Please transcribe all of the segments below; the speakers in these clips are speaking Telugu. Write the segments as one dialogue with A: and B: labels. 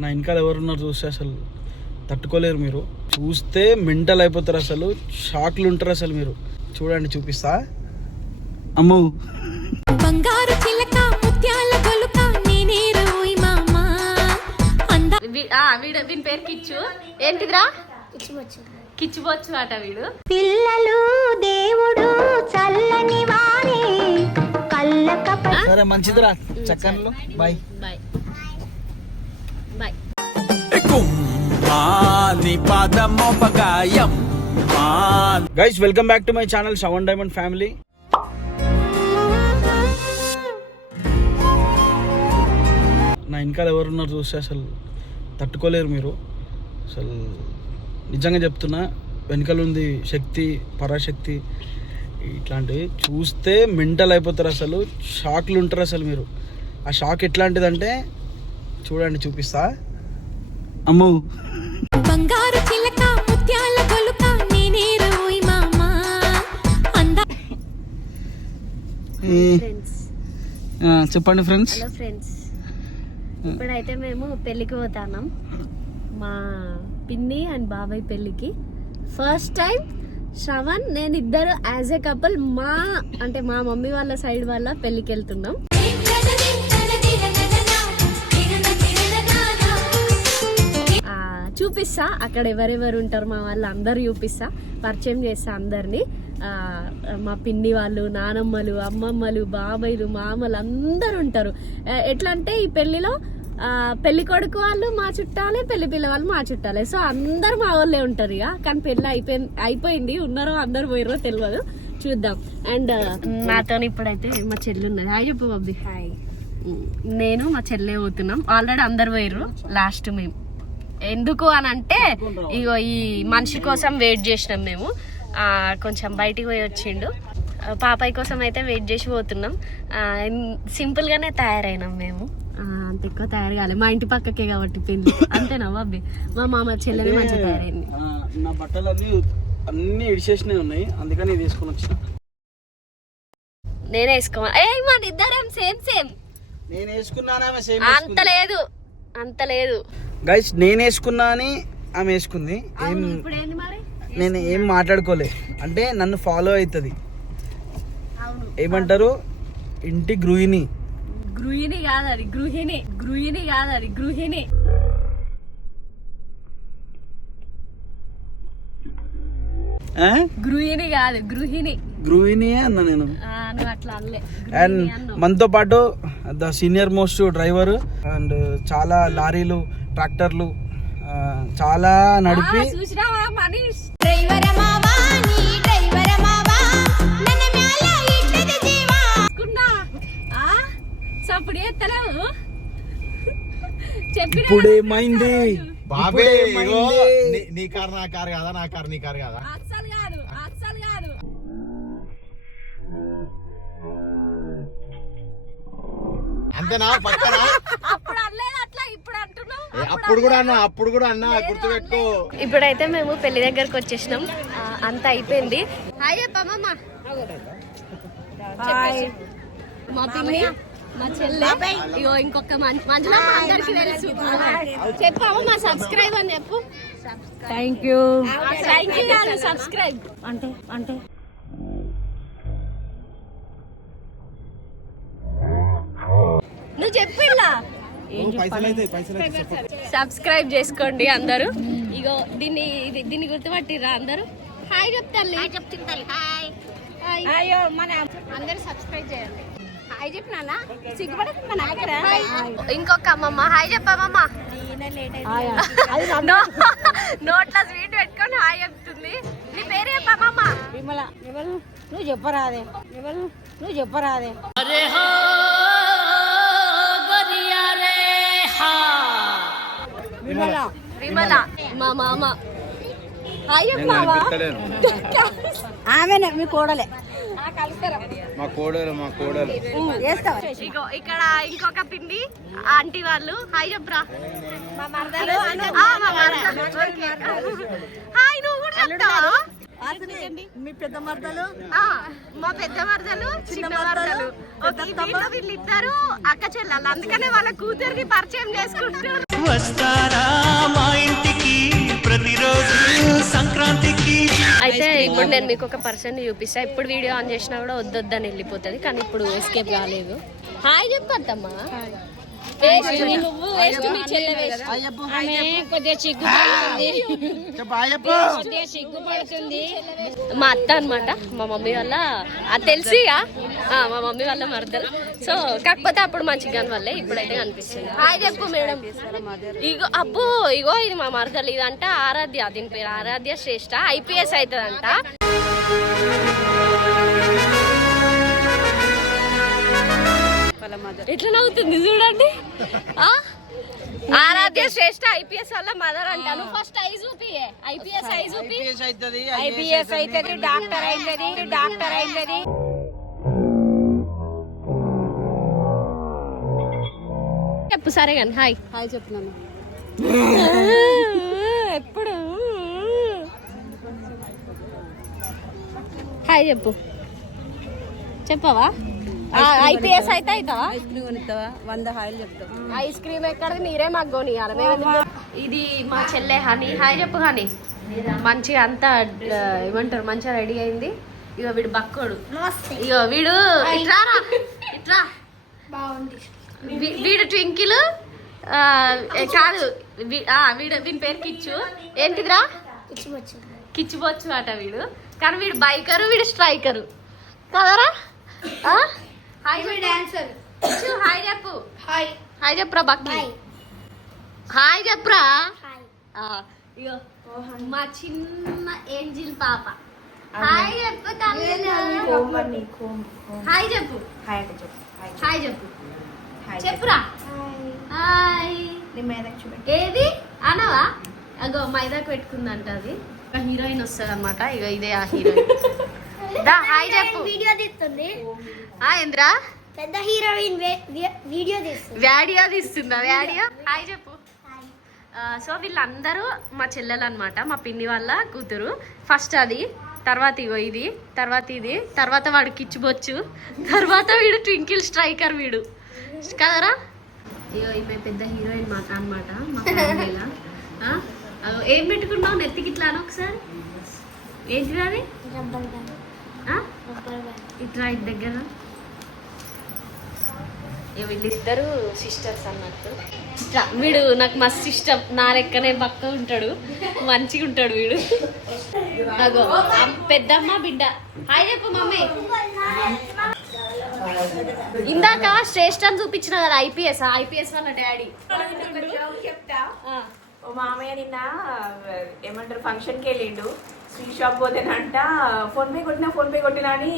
A: నా వెనకాల ఎవరున్నారు చూస్తే అసలు తట్టుకోలేరు మీరు. చూస్తే మెంటల్ అయిపోతారు అసలు. షాక్లు ఉంటారు అసలు మీరు. చూడండి చూపిస్తా. అమ్ము.
B: బంగారు చిలక ముత్యాల గొలుక నేనే రోయ్ మామా. అంద
C: వీ- ఆ, వీడు వీని పేరు కిచ్చు. ఏంటిదిరా? కిచ్చుబొచ్చు అట వీడు.
B: పిల్లలు దేవుడు చల్లని వారే. కళ్ళకప
A: సరే మంచిదిరా. చక్కన్లు bye
C: bye
A: guys welcome back to my channel seven diamond family నా వెనకాల ఎవరున్నారు చూస్తే అసలు తట్టుకోలేరు మీరు. అసలు నిజంగా చెప్తున్నా వెనకాల ఉంది శక్తి పరాశక్తి ఇట్లాంటివి చూస్తే మెంటల్ అయిపోతారు అసలు షాక్లు ఉంటారు అసలు మీరు. ఆ షాక్ ఎట్లాంటిదంటే చూడండి చూపిస్తా. అమ్ము.
B: బంగారు చిలక ముత్యాల గొలుక నేనే రోయ్ మామా. అంద
A: చెప్పండి ఫ్రెండ్స్.
C: Hello friends. ఇప్పుడైతే మేము పెళ్ళికి పోతాన్నాం. మా పిన్ని అండ్ బాబాయ్ పెళ్ళికి. ఫస్ట్ టైం శ్రవణ్ నేను ఇద్దరు యాజ్ ఏ కపుల్ మా అంటే మా మమ్మీ వాళ్ళ సైడ్ వాళ్ళ పెళ్ళికి వెళ్తున్నాం. చూపిస్తా. అక్కడ ఎవరెవరు ఉంటారు మా వాళ్ళు అందరు చూపిస్తా. పరిచయం చేస్తా అందరినీ. మా పిన్ని వాళ్ళు నానమ్మలు అమ్మమ్మలు బాబాయ్లు మామలు అందరు ఉంటారు. ఎట్లా అంటే ఈ పెళ్ళిలో ఆ, పెళ్ళి కొడుకు వాళ్ళు మా చుట్టాలే పెళ్ళి పిల్ల వాళ్ళు మా చుట్టాలే. సో అందరు మా వాళ్ళే ఉంటారు ఇక. కానీ పెళ్ళి అయిపోయింది అయిపోయింది. ఉన్నారో అందరు పోయారో తెలియదు చూద్దాం. అండ్ నాతో ఇప్పుడైతే మా చెల్లి ఉన్నది. హాయ్ చెప్పు బాబీ హాయ్. నేను మా చెల్లె పోతున్నాం. ఆల్రెడీ అందరు పోయారు లాస్ట్ మేము. ఎందుకు అని అంటే ఇగో ఈ మనిషి కోసం వెయిట్ చేసినాం మేము. ఆ, కొంచెం బయటికి పోయి వచ్చిండు. పాపాయి కోసం అయితే వెయిట్ చేసి పోతున్నాం. ఆ, ఇన్- సింపుల్ గానే తయారైనాం మేము. అంత ఎక్కువ తయారు కాలే. మా ఇంటి పక్కకే కాబట్టి పెళ్ళి అంతేనా బాబీ? మా మామ చెల్లెని మంచిగా తయారైంది.
A: నా బట్టలు అన్ని అన్ని ఇడిచేసినవి ఉన్నాయి అందుకని తీసుకొని వచ్చిన.
C: నేనే వేసుకోవాలి ఏ మన ఇద్దరం సేమ్ సేమ్
A: నేను వేసుకున్నాను
C: అంత లేదు. అంత లేదు.
A: గైస్ నేను వేసుకున్నా అని ఆమె వేసుకుంది. ఏం నేను ఏం మాట్లాడుకోలే. అంటే నన్ను ఫాలో అవుతుంది ఏమంటారు? ఇంటి గృహిణి.
C: గృహిణి కాదు అది గృహిణి. గృహిణి కాదు అది గృహిణి? గృహిణి కాదు గృహిణి.
A: గృహిణి అన్న నేను. అండ్. మనతో పాటు the senior most driver and చాలా లారీలు ట్రాక్టర్లు చాలా నడిపి
C: ఆ, చూసినావా మనీష్?
B: డ్రైవర మావా నీ డ్రైవర మావా నన్ను మ్యాల ఇట్టది జీవా
C: కున్నా ఆ సప్పుడు ఎత్తలేవు చెప్పిన
A: ఇప్పుడు ఏమైంది?
D: బాబే? నీ- నీ కారు నా కారు కాదా? నా కారు నీ కారు కాదా?
C: అస్సలు కాదు అస్సలు కాదు.
D: అంతేనా? పక్కన?
C: అప్పుడు అనలేదు
D: అప్పుడు కూడా అన్నా అప్పుడు కూడా అన్నా గుర్తుపెట్టుకో.
C: ఇప్పుడైతే మేము పెళ్ళి దగ్గరకు వచ్చేసినాం. అంతా అయిపోయింది. హాయ్. మా పిన్ని మా చెల్లె. ఇగో ఇంకొక అందరికి తెలుసు. చెప్పాము మా సబ్స్క్రైబ్ అని చెప్పు. Thank you. Thank you subscribe. అంటే అంటే. నువ్వు చెప్పిల్లా సబ్స్క్రైబ్ చేసుకోండి అందరూ. ఇగో దీన్ని ఇది- దీన్ని గుర్తుపట్టిరా అందరూ? హాయ్ చెప్తాను హాయ్ చెప్తాను హాయ్ హాయ్ అయ్యో మన అందరూ సబ్స్క్రైబ్ చేయండి. హాయ్ చెప్పినా సిగ్గుపడకు మన ఇంకొక అమ్మమ్మ. హాయ్ చెప్పమ్మమ్మ. నో- నోట్లో స్వీట్ పెట్టుకొని హాయ్ చెప్తుంది. నీ పేరు చెప్పమ్మమ్మ.
E: విమల ఎవరు నువ్వు చెప్పరాదే. ఎవరు నువ్వు చెప్పరాదే. విమల.
C: విమల. మా మామ. హాయ్ చెప్పమావా
E: ఆమెనే మీ కోడలే.
D: మా కోడలు మా కోడలు.
E: వేస్తావా?
C: ఇగో ఇక్కడ ఇంకొక పిండి ఆంటీ వాళ్ళు. హాయ్ చెప్పరా మా మరదలు ఆ, మా మరదలు. ఓకే. హాయ్ నువ్వు కూడా
E: మీ పెద్ద మరదలు?
C: ఆ, మా పెద్ద మరదలు చిన్న మరదలు? వీళ్ళిద్దరు అక్క చెల్లెలు అందుకనే వాళ్ళ కూతురికి పరిచయం చేసుకుంటారు
F: వస్తారా మా ఇంటికి? ప్రతిరోజు సంక్రాంతికి.
C: అయితే ఇప్పుడు నేను మీకు ఒక పర్సన్ చూపిస్తా. ఇప్పుడు వీడియో ఆన్ చేసినా కూడా వద్దొద్దని వెళ్ళిపోతుంది కానీ ఇప్పుడు ఎస్కేప్ కాలేదు హాయ్ చెప్పద్దమ్మా. నువ్వు వేస్ట్ మీ చెల్లె వేస్ట్
E: ఆమె కొద్దిగా సిగ్గుపడుతుంది
A: చెప్పు
E: కొద్దిగా సిగ్గుపడుతుంది
C: మా అత్త అన్నమాట మా మమ్మీ వాళ్ళ అది తెలిసి మా మమ్మీ వాళ్ళ మరదలు. సో కాకపోతే అప్పుడు మా చికెన్ వల్లే ఇప్పుడైతే కనిపిస్తుంది. హాయ్ చెప్పు మేడం. ఇగో అబ్బో ఇగో ఇది మా మరదలు ఇదంట ఆరాధ్య దీని పేరు ఆరాధ్య శ్రేష్ఠ ఐపీఎస్ అవుతుందంట. ఎట్లా నవ్వుతుంది చూడండి. ఆ? ఆరాధ్య శ్రేష్ఠ ఐపీఎస్ వల్ల మదర్ అంటాను. ఫస్ట్ ఐ చూపి. ఐపీఎస్ ఐ చూపి.
A: అవుతుంది
E: ఐపీఎస్ అవుతుంది డాక్టర్ అవుతుంది డాక్టర్ అవుతుంది
C: చెప్పు సరే కానీ హాయ్
E: హాయ్ చెప్తున్నాను
C: ఎప్పుడు? హాయ్ చెప్పు. చెప్పవా? ఐపీఎస్ అయితే అవుతావా
E: ఐస్ క్రీమ్ కొనిస్తావా వంద హాయిలు చెప్తావు.
C: ఐస్ క్రీమ్ ఎక్కడది మీరే మాకు కొనియాలి? ఇది మా చెల్లె హనీ. హాయ్ చెప్పు హనీ. మంచిగా అంతా ఏమంటారు? మంచిగా రెడీ అయింది. ఇక వీడు బక్కోడు. ఇక వీడు ఇట్రారా ఇట్రా వీడు ట్వింకిల్ ఆ, ఏ, కాదు. వీడు వీని పేరు కిచ్చు. ఏంటిదిరా? కిచ్చిబొచ్చు అట వీడు. కానీ వీడు బైకరు వీడు స్ట్రైకరు. కదరా? ఆ? హాయ్ డాన్సర్ హాయ్ చెప్పు హాయ్ హాయ్ చెప్పురా బక్కి హాయ్ చెప్పురా ఆ, ఇగో మా చిన్న ఏంజిల్ పాప. హాయ్ చెప్పు తల్లి హాయ్ చెప్పు హాయ్ చెప్పు చెప్పురా హాయ్ ఏది? అనవా? అగో మైదాకు పెట్టుకుందంట అది. ఒక హీరోయిన్ వస్తుంది అనమాట ఇక ఇదే ఆ హీరోయిన్. దా హాయ్ చెప్పు.
G: వీడియో తీస్తుంది.
C: ఆ ఇంద్రా?
G: పెద్ద హీరోయిన్ వే- వే- వీడియో తీస్తుంది.
C: వ్యాడియా హాయ్ చెప్పు. సో వీళ్ళందరూ మా చెల్లెలు అనమాట మా పిన్ని వాళ్ళ కూతురు. ఫస్ట్ అది తర్వాత ఇగో ఇది తర్వాత ఇది తర్వాత వాడు కిచ్చిబొచ్చు తర్వాత వీడు ట్వింకిల్ స్ట్రైకర్ వీడు. కదరా? ఇగో ఈమె పెద్ద హీరోయిన్ మాట అనమాట ఏం పెట్టుకున్నావు? నెత్తికి ఇట్లా ఒకసారి. ఏంటిది అది? ఇట్లా ఇటు దగ్గర వీళ్ళిద్దరు సిస్టర్స్ అన్నట్టు. ఇట్లా వీడు నాకు మస్తు ఇష్టం. నా లెక్కనే పక్క ఉంటాడు. మంచిగా ఉంటాడు వీడు. అగో పెద్దమ్మ బిడ్డ. హాయ్ చెప్పు మమ్మీ. ఇందాక శ్రేష్ఠ అని చూపించిన కదా ఐపీఎస్ ఐపీఎస్ వాళ్ళ డాడీ.
H: చెప్తా ఓ మామయ్య నిన్న ఏమంటారు ఫంక్షన్కి వెళ్ళిండు. స్వీట్ షాప్ పోతేనంట ఫోన్ పే కొట్టినా ఫోన్ పే కొట్టినా అని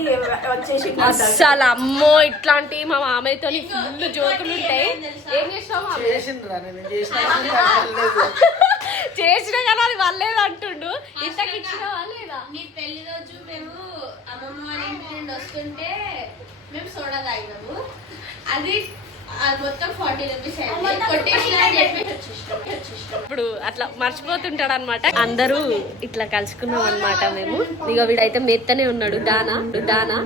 H: వచ్చేసి
C: అస్సలు అమ్మో ఇట్లాంటి మా మామయ్యతో ఫుల్ జోకులు ఉంటాయి. ఏం చేస్తావు
A: చేసిన
C: కదా అది వాళ్ళేది అంటుండు. ఇంతకి ఇచ్చిన వాళ్ళేదా
I: నీ పెళ్ళి రోజు మేము అమ్మమ్మ వాళ్ళ ఇంటి నుండి వస్తుంటే మేము సోడా తాగినాము. అది
C: ఇప్పుడు అట్లా మర్చిపోతుంటాడు అనమాట అందరూ ఇట్లా కలుసుకున్నాం అనమాట మేము. ఇక వీడైతే మెత్తనే ఉన్నాడు దానా దానా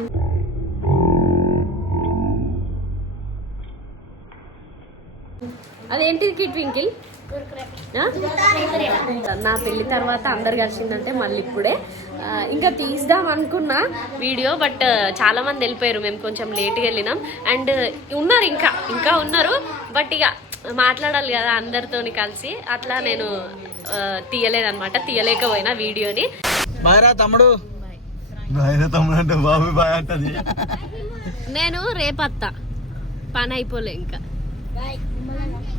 C: అదేంటిది కిట్ ట్వింకిల్ ఆ? నా పెళ్ళి తర్వాత అందరు కలిసిందంటే మళ్ళీ ఇప్పుడే. ఇంకా తీద్దాం అనుకున్నా వీడియో బట్ చాలా మంది వెళ్ళిపోయారు. మేము కొంచెం లేట్గా వెళ్ళినాం. అండ్ ఉన్నారు ఇంకా ఇంకా ఉన్నారు. బట్ ఇక మాట్లాడాలి కదా అందరితోని కలిసి. అట్లా నేను తీయలేదన్నమాట. తీయలేకపోయినా వీడియోని.
A: తమ్ముడు.
D: తమ్ముడు అంటే బాబు బాయ్ అంటది.
C: నేను రేపత్తా. పని అయిపోలే ఇంకా.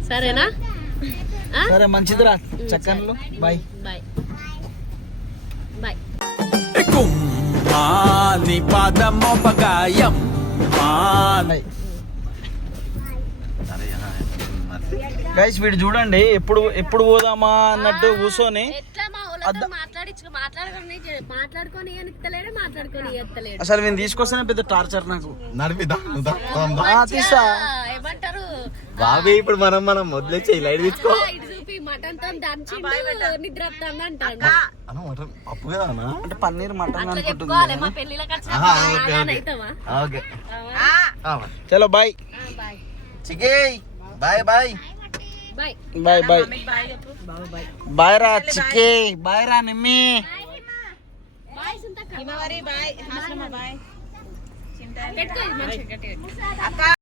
C: సరేనా?
A: సరే మంచిదిరా. చక్కన్లు బాయ్
C: బాయ్ బాయ్
F: కుమ్మాని పాదమోపగాయం
A: బాయ్ గైస్ వీడు చూడండి ఎప్పుడు ఎప్పుడు పోదామా అన్నట్టు కూర్చొని అసలు నేను తీసుకొస్తేనే పెద్ద టార్చర్ నాకు. తీస్తా
C: ఏమంటారు?
D: బాబీ ఇప్పుడు మనం మనం వదిలేసి లైట్ తీసుకో.
C: మటన్తో దంచిండు నిద్ర వస్తుంది అంటాడు
D: అన్న మటన్ పప్పు కదా అన్న?
A: అంటే పన్నీర్ మటన్ అనుకుంటుంది
C: మా
D: ఓకే,
A: చలో bye.
C: Bye.
D: చికే bye bye.
C: Bye
A: bye bye రా చిక్కే బాయ్ రా నిమ్మి
C: బాయ్
E: బాయ్ హాస్లమ్మ